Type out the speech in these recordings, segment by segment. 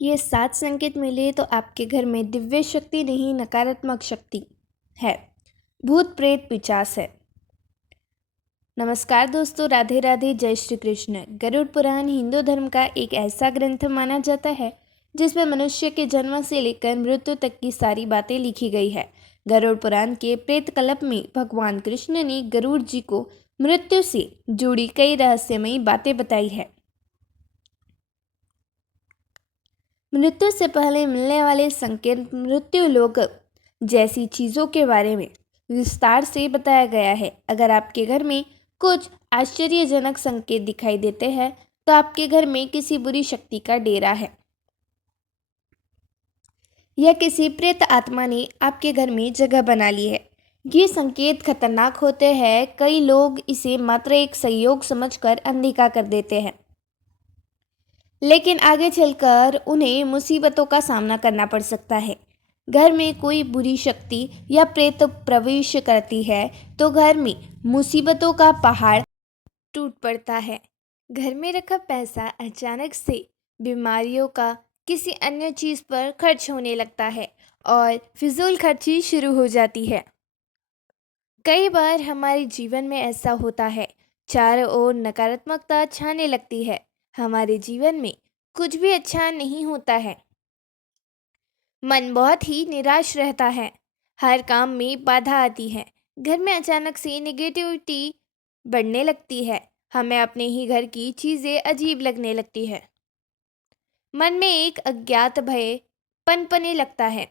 ये 7 संकेत मिले तो आपके घर में दिव्य शक्ति नहीं, नकारात्मक शक्ति है, भूत प्रेत पिशाच है। नमस्कार दोस्तों, राधे राधे, जय श्री कृष्ण। गरुड़ पुराण हिंदू धर्म का एक ऐसा ग्रंथ माना जाता है जिसमें मनुष्य के जन्म से लेकर मृत्यु तक की सारी बातें लिखी गई है। गरुड़ पुराण के प्रेत कल्प में भगवान कृष्ण ने गरुड़ जी को मृत्यु से जुड़ी कई रहस्यमयी बातें बताई है। मृत्यु से पहले मिलने वाले संकेत, मृत्यु लोक जैसी चीज़ों के बारे में विस्तार से बताया गया है। अगर आपके घर में कुछ आश्चर्यजनक संकेत दिखाई देते हैं तो आपके घर में किसी बुरी शक्ति का डेरा है या किसी प्रेत आत्मा ने आपके घर में जगह बना ली है। ये संकेत खतरनाक होते हैं। कई लोग इसे मात्र एक संयोग समझकर अनदेखा कर देते हैं, लेकिन आगे चलकर उन्हें मुसीबतों का सामना करना पड़ सकता है। घर में कोई बुरी शक्ति या प्रेत प्रवेश करती है तो घर में मुसीबतों का पहाड़ टूट पड़ता है। घर में रखा पैसा अचानक से बीमारियों का किसी अन्य चीज़ पर खर्च होने लगता है और फिजूल खर्ची शुरू हो जाती है। कई बार हमारे जीवन में ऐसा होता है, चारों ओर नकारात्मकता छाने लगती है, हमारे जीवन में कुछ भी अच्छा नहीं होता है, मन बहुत ही निराश रहता है, हर काम में बाधा आती है, घर में अचानक से नेगेटिविटी बढ़ने लगती है, हमें अपने ही घर की चीज़ें अजीब लगने लगती है, मन में एक अज्ञात भय पनपने लगता है।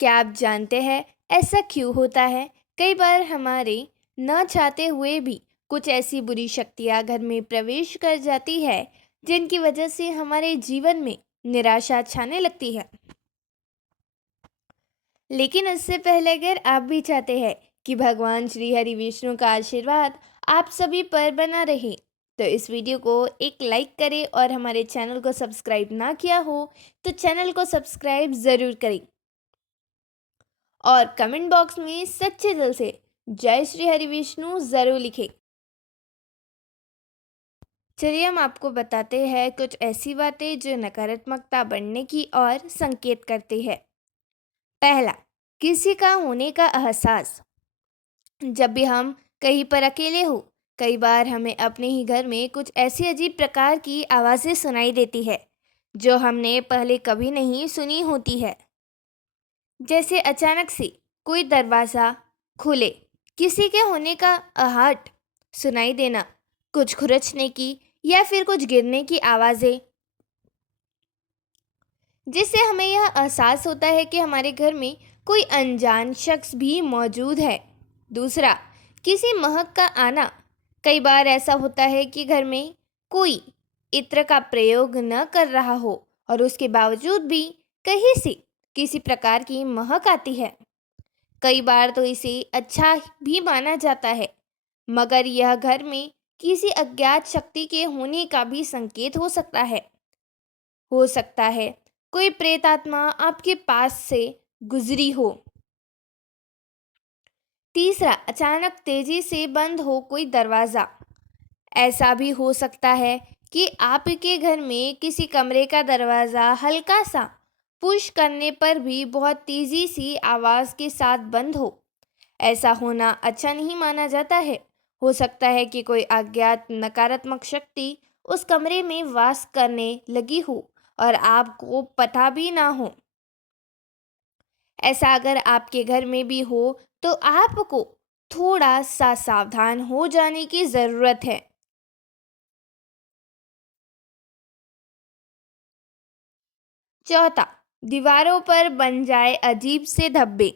क्या आप जानते हैं ऐसा क्यों होता है? कई बार हमारे न चाहते हुए भी कुछ ऐसी बुरी शक्तियाँ घर में प्रवेश कर जाती है जिनकी वजह से हमारे जीवन में निराशा छाने लगती है। लेकिन इससे पहले अगर आप भी चाहते हैं कि भगवान श्री हरि विष्णु का आशीर्वाद आप सभी पर बना रहे तो इस वीडियो को एक लाइक करें और हमारे चैनल को सब्सक्राइब ना किया हो तो चैनल को सब्सक्राइब ज़रूर करें और कमेंट बॉक्स में सच्चे दिल से जय श्री हरि विष्णु ज़रूर लिखें। चलिए हम आपको बताते हैं कुछ ऐसी बातें जो नकारात्मकता बढ़ने की ओर संकेत करती है। पहला, किसी का होने का एहसास। जब भी हम कहीं पर अकेले हो, कई बार हमें अपने ही घर में कुछ ऐसी अजीब प्रकार की आवाज़ें सुनाई देती है जो हमने पहले कभी नहीं सुनी होती है। जैसे अचानक से कोई दरवाज़ा खुले, किसी के होने का आहट सुनाई देना, कुछ खुरचने की या फिर कुछ गिरने की आवाज़ें, जिससे हमें यह एहसास होता है कि हमारे घर में कोई अनजान शख्स भी मौजूद है। दूसरा, किसी महक का आना। कई बार ऐसा होता है कि घर में कोई इत्र का प्रयोग न कर रहा हो और उसके बावजूद भी कहीं से किसी प्रकार की महक आती है। कई बार तो इसे अच्छा भी माना जाता है, मगर यह घर में किसी अज्ञात शक्ति के होने का भी संकेत हो सकता है कोई प्रेत आत्मा आपके पास से गुजरी हो। तीसरा, अचानक तेजी से बंद हो कोई दरवाज़ा। ऐसा भी हो सकता है कि आपके घर में किसी कमरे का दरवाज़ा हल्का सा पुश करने पर भी बहुत तेज़ी सी आवाज़ के साथ बंद हो। ऐसा होना अच्छा नहीं माना जाता है। हो सकता है कि कोई अज्ञात नकारात्मक शक्ति उस कमरे में वास करने लगी हो और आपको पता भी ना हो। ऐसा अगर आपके घर में भी हो तो आपको थोड़ा सा सावधान हो जाने की ज़रूरत है। चौथा, दीवारों पर बन जाए अजीब से धब्बे।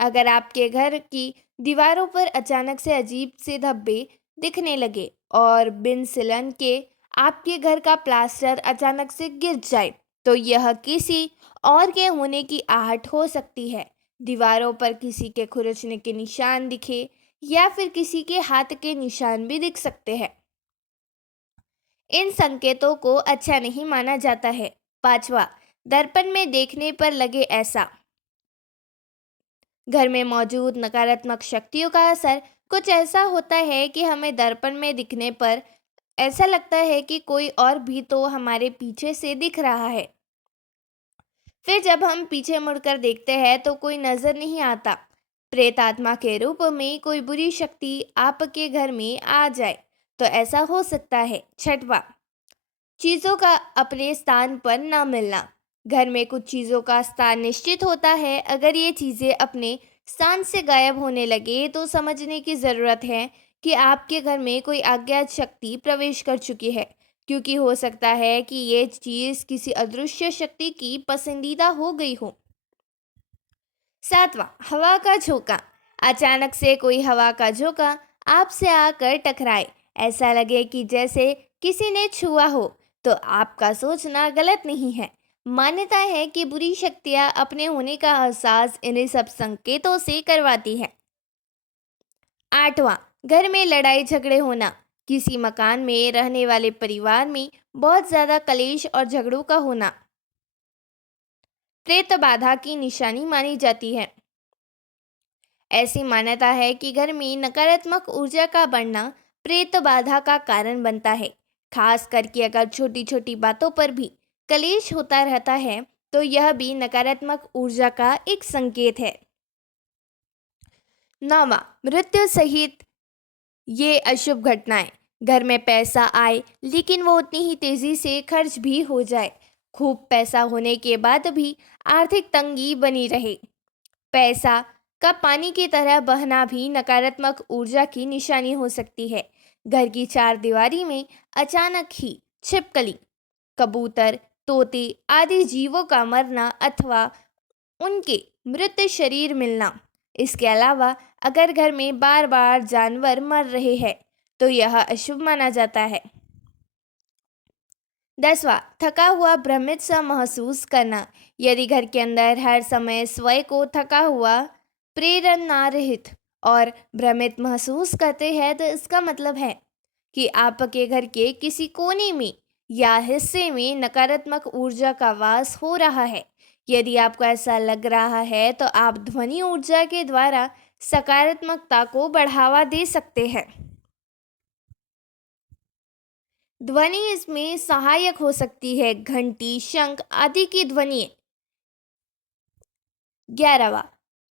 अगर आपके घर की दीवारों पर अचानक से अजीब से धब्बे दिखने लगे और बिन सिलन के आपके घर का प्लास्टर अचानक से गिर जाए तो यह किसी और के होने की आहट हो सकती है। दीवारों पर किसी के खुरचने के निशान दिखे या फिर किसी के हाथ के निशान भी दिख सकते हैं। इन संकेतों को अच्छा नहीं माना जाता है। पांचवा, दर्पण में देखने पर लगे ऐसा। घर में मौजूद नकारात्मक शक्तियों का असर कुछ ऐसा होता है कि हमें दर्पण में दिखने पर ऐसा लगता है कि कोई और भी तो हमारे पीछे से दिख रहा है। फिर जब हम पीछे मुड़कर देखते हैं तो कोई नजर नहीं आता। प्रेत आत्मा के रूप में कोई बुरी शक्ति आपके घर में आ जाए तो ऐसा हो सकता है। छठवां, चीजों का अपने स्थान पर न मिलना। घर में कुछ चीजों का स्थान निश्चित होता है। अगर ये चीजें अपने स्थान से गायब होने लगे तो समझने की जरूरत है कि आपके घर में कोई अज्ञात शक्ति प्रवेश कर चुकी है, क्योंकि हो सकता है कि ये चीज किसी अदृश्य शक्ति की पसंदीदा हो गई हो। सातवां, हवा का झोंका। अचानक से कोई हवा का झोंका आपसे आकर टकराए, ऐसा लगे कि जैसे किसी ने छुआ हो, तो आपका सोचना गलत नहीं है। मान्यता है कि बुरी शक्तियां अपने होने का एहसास इन्हीं सब संकेतों से करवाती है। आठवां, घर में लड़ाई झगड़े होना। किसी मकान में रहने वाले परिवार में बहुत ज्यादा कलेश और झगड़ों का होना प्रेत बाधा की निशानी मानी जाती है। ऐसी मान्यता है कि घर में नकारात्मक ऊर्जा का बढ़ना प्रेत बाधा का कारण बनता है। खास करके अगर छोटी छोटी बातों पर भी कलेश होता रहता है तो यह भी नकारात्मक ऊर्जा का एक संकेत है। नौवां, मृत्यु सहित ये अशुभ घटनाएं। घर में पैसा आए लेकिन वो उतनी ही तेजी से खर्च भी हो जाए। खूब पैसा होने के बाद भी आर्थिक तंगी बनी रहे। पैसा का पानी की तरह बहना भी नकारात्मक ऊर्जा की निशानी हो सकती है। घर की चार दीवारी में अचानक ही छिपकली, कबूतर, तोते आदि जीवों का मरना अथवा उनके मृत शरीर मिलना। इसके अलावा अगर घर में बार बार जानवर मर रहे हैं तो यह अशुभ माना जाता है। 10वां, थका हुआ भ्रमित सा महसूस करना। यदि घर के अंदर हर समय स्वयं को थका हुआ, प्रेरणारहित और भ्रमित महसूस करते हैं तो इसका मतलब है कि आपके घर के किसी कोने में या हिस्से में नकारात्मक ऊर्जा का वास हो रहा है। यदि आपको ऐसा लग रहा है तो आप ध्वनि ऊर्जा के द्वारा सकारात्मकता को बढ़ावा दे सकते हैं। ध्वनि इसमें सहायक हो सकती है, घंटी, शंख आदि की ध्वनि। 11वां,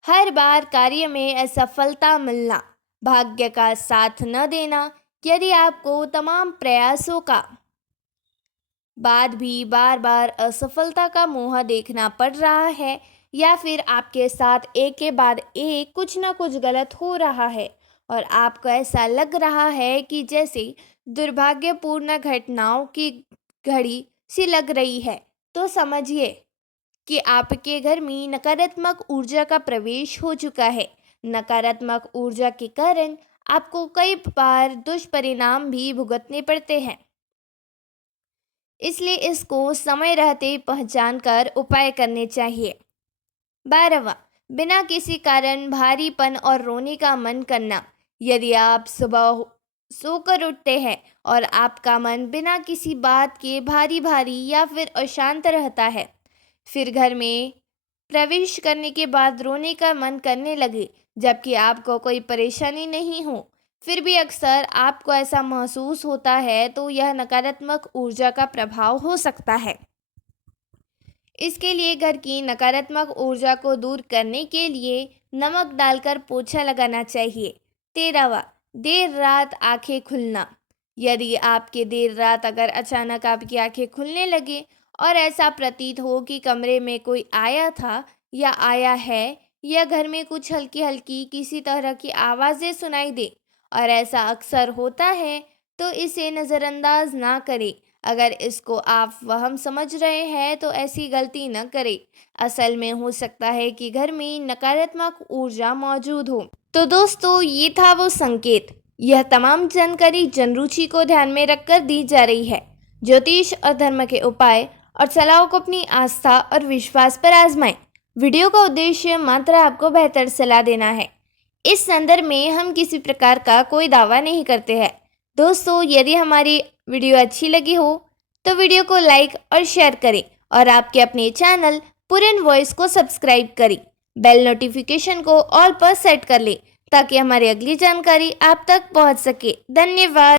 हर बार कार्य में असफलता मिलना, भाग्य का साथ न देना। यदि आपको तमाम प्रयासों का बाद भी बार बार असफलता का मुंह देखना पड़ रहा है या फिर आपके साथ एक के बाद एक कुछ ना कुछ गलत हो रहा है और आपको ऐसा लग रहा है कि जैसे दुर्भाग्यपूर्ण घटनाओं की घड़ी सी लग रही है, तो समझिए कि आपके घर में नकारात्मक ऊर्जा का प्रवेश हो चुका है। नकारात्मक ऊर्जा के कारण आपको कई बार दुष्परिणाम भी भुगतने पड़ते हैं, इसलिए इसको समय रहते पहचान कर उपाय करने चाहिए। 12वां, बिना किसी कारण भारीपन और रोने का मन करना। यदि आप सुबह सोकर उठते हैं और आपका मन बिना किसी बात के भारी भारी या फिर अशांत रहता है, फिर घर में प्रवेश करने के बाद रोने का मन करने लगे जबकि आपको कोई परेशानी नहीं हो, फिर भी अक्सर आपको ऐसा महसूस होता है तो यह नकारात्मक ऊर्जा का प्रभाव हो सकता है। इसके लिए घर की नकारात्मक ऊर्जा को दूर करने के लिए नमक डालकर पोछा लगाना चाहिए। 13वां, देर रात आंखें खुलना। यदि आपके देर रात अगर अचानक आपकी आंखें खुलने लगे और ऐसा प्रतीत हो कि कमरे में कोई आया था या आया है या घर में कुछ हल्की हल्की किसी तरह की आवाज़ें सुनाई दे और ऐसा अक्सर होता है, तो इसे नज़रअंदाज ना करें। अगर इसको आप वहम समझ रहे हैं तो ऐसी गलती न करें। असल में हो सकता है कि घर में नकारात्मक ऊर्जा मौजूद हो। तो दोस्तों, ये था वो संकेत। यह तमाम जानकारी जनरुचि को ध्यान में रखकर दी जा रही है। ज्योतिष और धर्म के उपाय और सलाहों को अपनी आस्था और विश्वास पर आजमाएं। वीडियो का उद्देश्य मात्र आपको बेहतर सलाह देना है। इस संदर्भ में हम किसी प्रकार का कोई दावा नहीं करते हैं। दोस्तों, यदि हमारी वीडियो अच्छी लगी हो तो वीडियो को लाइक और शेयर करें और आपके अपने चैनल पुरन वॉइस को सब्सक्राइब करें। बेल नोटिफिकेशन को ऑल पर सेट कर लें ताकि हमारी अगली जानकारी आप तक पहुंच सके। धन्यवाद।